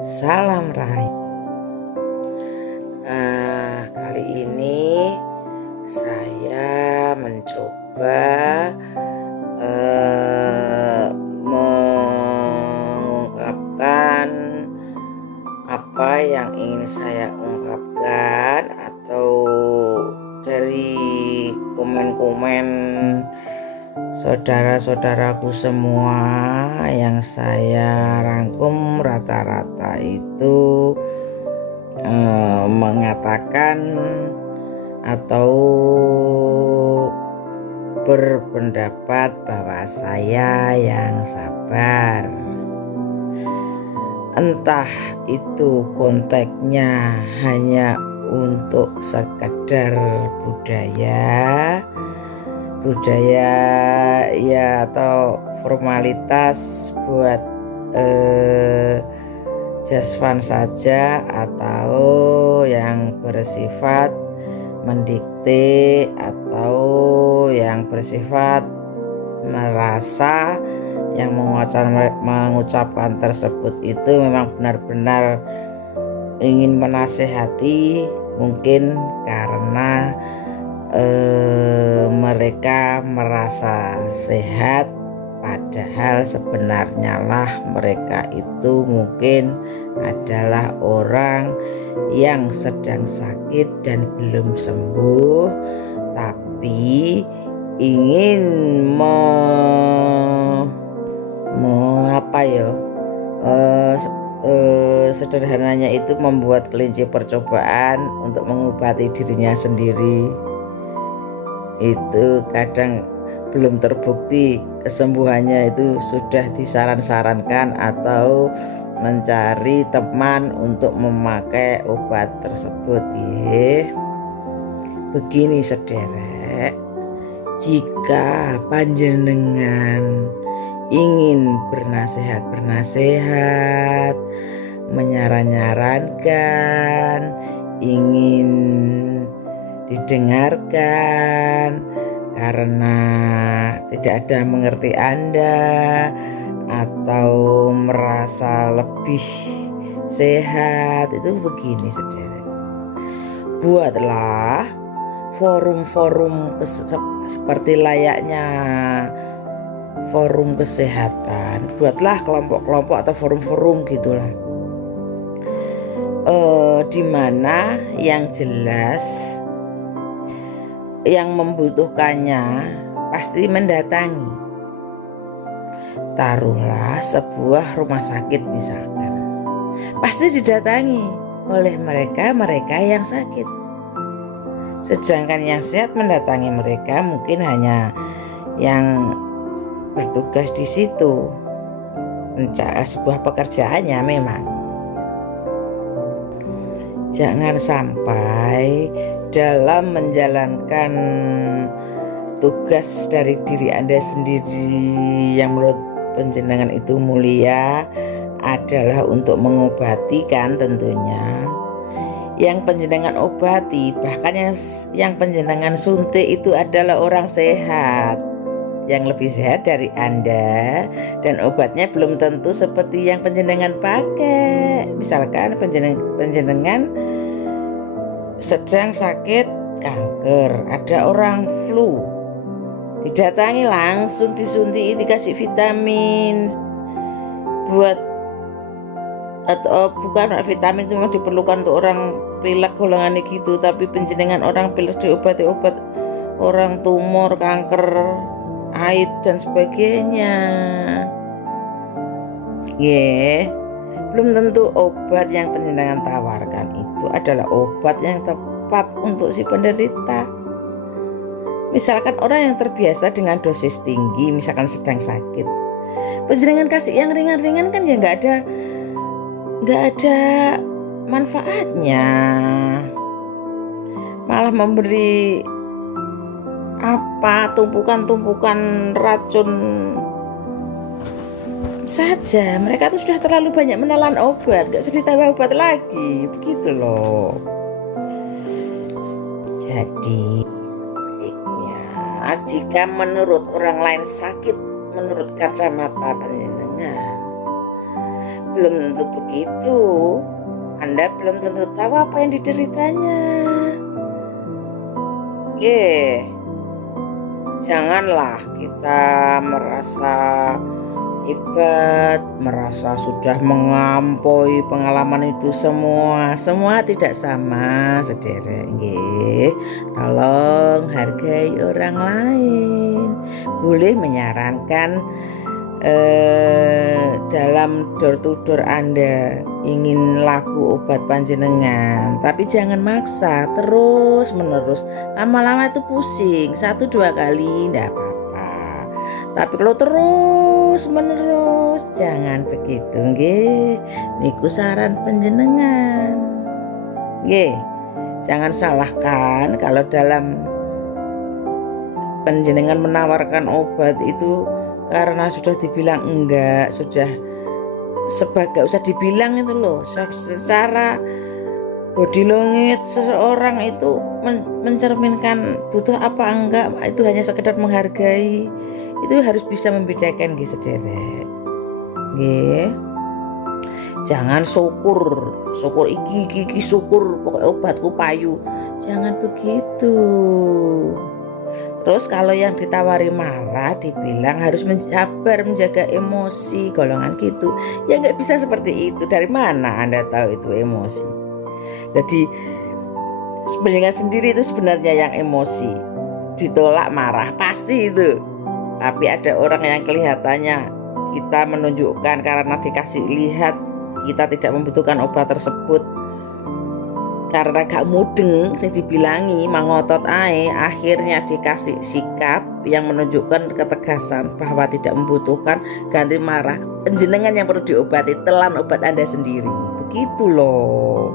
Salam Rahayu. Kali ini saya mencoba mengungkapkan apa yang ingin saya ungkapkan, atau dari komen-komen saudara-saudaraku semua yang saya rangkum, rata-rata itu mengatakan atau berpendapat bahwa saya yang sabar. Entah itu konteksnya hanya untuk sekedar budaya ya, atau formalitas buat just fun saja, atau yang bersifat mendikte, atau yang bersifat merasa yang mengucapkan tersebut itu memang benar-benar ingin menasehati, mungkin karena mereka merasa sehat, padahal sebenarnya lah mereka itu mungkin adalah orang yang sedang sakit dan belum sembuh, tapi ingin sederhananya itu membuat kelinci percobaan untuk mengobati dirinya sendiri. Itu kadang belum terbukti kesembuhannya, itu sudah disaran-sarankan atau mencari teman untuk memakai obat tersebut. Begini sederek, jika panjenengan ingin bernasihat, menyarankan, ingin didengarkan karena tidak ada yang mengerti Anda, atau merasa lebih sehat, itu begini saudara, buatlah forum-forum seperti layaknya forum kesehatan, buatlah kelompok-kelompok atau forum-forum gitulah, dimana yang jelas yang membutuhkannya pasti mendatangi. Taruhlah sebuah rumah sakit misalkan, pasti didatangi oleh mereka yang sakit, sedangkan yang sehat mendatangi mereka mungkin hanya yang bertugas di situ, sebuah pekerjaannya memang. Jangan sampai dalam menjalankan tugas dari diri Anda sendiri yang menurut panjenengan itu mulia adalah untuk mengobati, kan tentunya yang panjenengan obati, bahkan yang panjenengan suntik itu adalah orang sehat yang lebih sehat dari Anda, dan obatnya belum tentu seperti yang panjenengan pakai. Misalkan panjenengan sedang sakit kanker, ada orang flu, didatangi langsung, disuntik, dikasih vitamin buat, atau bukan vitamin itu memang diperlukan untuk orang pilek golongan gitu, tapi panjenengan orang pilek diobati obat orang tumor, kanker, AIDS dan sebagainya. Belum tentu obat yang panjenengan tawarkan itu adalah obat yang tepat untuk si penderita. Misalkan orang yang terbiasa dengan dosis tinggi, misalkan sedang sakit, panjenengan kasih yang ringan-ringan kan ya nggak ada manfaatnya, malah memberi tumpukan racun saja. Mereka tuh sudah terlalu banyak menelan obat, gak usah ditambah obat lagi, begitu loh. Jadi sebaiknya jika menurut orang lain sakit, menurut kacamata panjenengan, belum tentu begitu. Anda belum tentu tahu apa yang dideritanya. Janganlah kita merasa hebat, merasa sudah mengampoi pengalaman itu semua. Semua tidak sama, sederek. Tolong hargai orang lain. Boleh menyarankan dalam door to door Anda ingin laku obat panjenengan, tapi jangan maksa terus menerus. Lama-lama itu pusing, 1-2 kali ndak apa-apa, tapi kalau terus menerus jangan begitu. Niku saran panjenengan. Jangan salahkan kalau dalam panjenengan menawarkan obat itu karena sudah dibilang enggak, sudah gak usah dibilang itu loh. Secara body language seseorang itu mencerminkan butuh apa enggak, itu hanya sekedar menghargai. Itu harus bisa membedakan sederek. Jangan syukur iki syukur pokoknya obatku payu. Jangan begitu. Terus kalau yang ditawari marah dibilang harus sabar, menjaga emosi, golongan gitu. Ya nggak bisa seperti itu. Dari mana Anda tahu itu emosi? Jadi sebenarnya sendiri itu sebenarnya yang emosi. Ditolak marah pasti itu. Tapi ada orang yang kelihatannya kita menunjukkan karena dikasih lihat kita tidak membutuhkan obat tersebut, karena gak mudeng sing dibilangi mangotot ae, akhirnya dikasih sikap yang menunjukkan ketegasan bahwa tidak membutuhkan, ganti marah. Panjenengan yang perlu diobati, telan obat Anda sendiri. Begitu loh.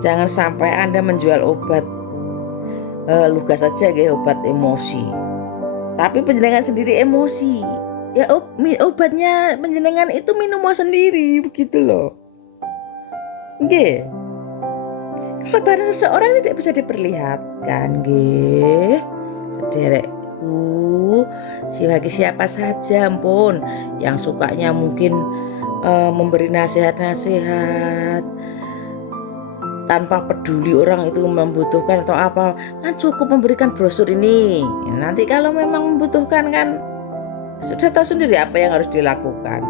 Jangan sampai Anda menjual obat lugas saja obat emosi, tapi panjenengan sendiri emosi. Ya obatnya panjenengan itu minum sendiri, begitu loh. Kesabaran seseorang tidak bisa diperlihatkan, sederekku. Bagi siapa saja pun yang sukanya mungkin memberi nasihat-nasihat tanpa peduli orang itu membutuhkan atau apa, kan cukup memberikan brosur ini. Nanti kalau memang membutuhkan kan sudah tahu sendiri apa yang harus dilakukan.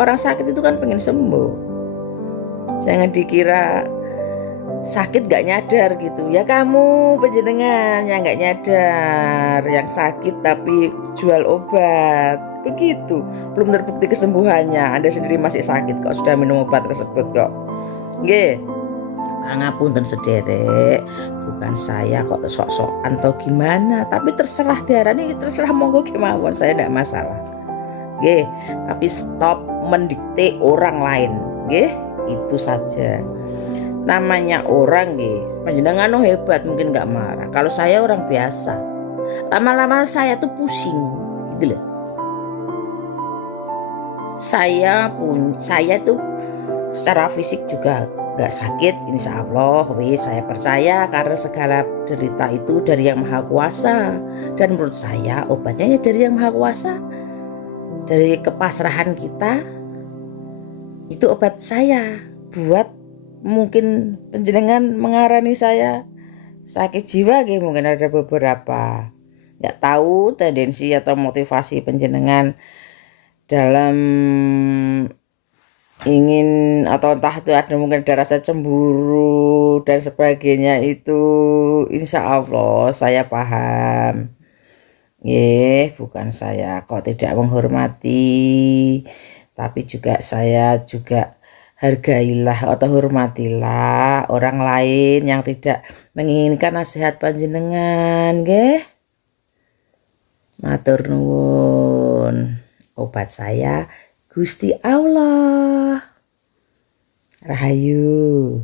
Orang sakit itu kan pengen sembuh. Jangan dikira sakit gak nyadar gitu. Ya kamu panjenengan yang gak nyadar, yang sakit tapi jual obat, begitu. Belum terbukti kesembuhannya, Anda sendiri masih sakit kok sudah minum obat tersebut kok. Pangapunten sederek, bukan saya kok sok-sokan atau gimana, tapi terserah diarani, terserah monggo kemauan, saya tidak masalah. Tapi stop mendikte orang lain. Itu saja. Namanya orang panjenengan hebat mungkin gak marah. Kalau saya orang biasa, lama-lama saya tuh pusing gitu loh. Saya tuh secara fisik juga gak sakit, insya Allah. Saya percaya karena segala derita itu dari Yang Maha Kuasa, dan menurut saya obatnya dari Yang Maha Kuasa. Dari kepasrahan kita itu obat saya. Buat mungkin panjenengan mengarani saya sakit jiwa mungkin ada beberapa, nggak tahu tendensi atau motivasi panjenengan dalam ingin, atau entah itu ada mungkin ada rasa cemburu dan sebagainya, itu insya Allah saya paham. Bukan saya kok tidak menghormati, tapi juga saya juga hargailah atau hormatilah orang lain yang tidak menginginkan nasihat panjenengan. Matur nuwun. Obat saya Gusti Allah. Rahayu.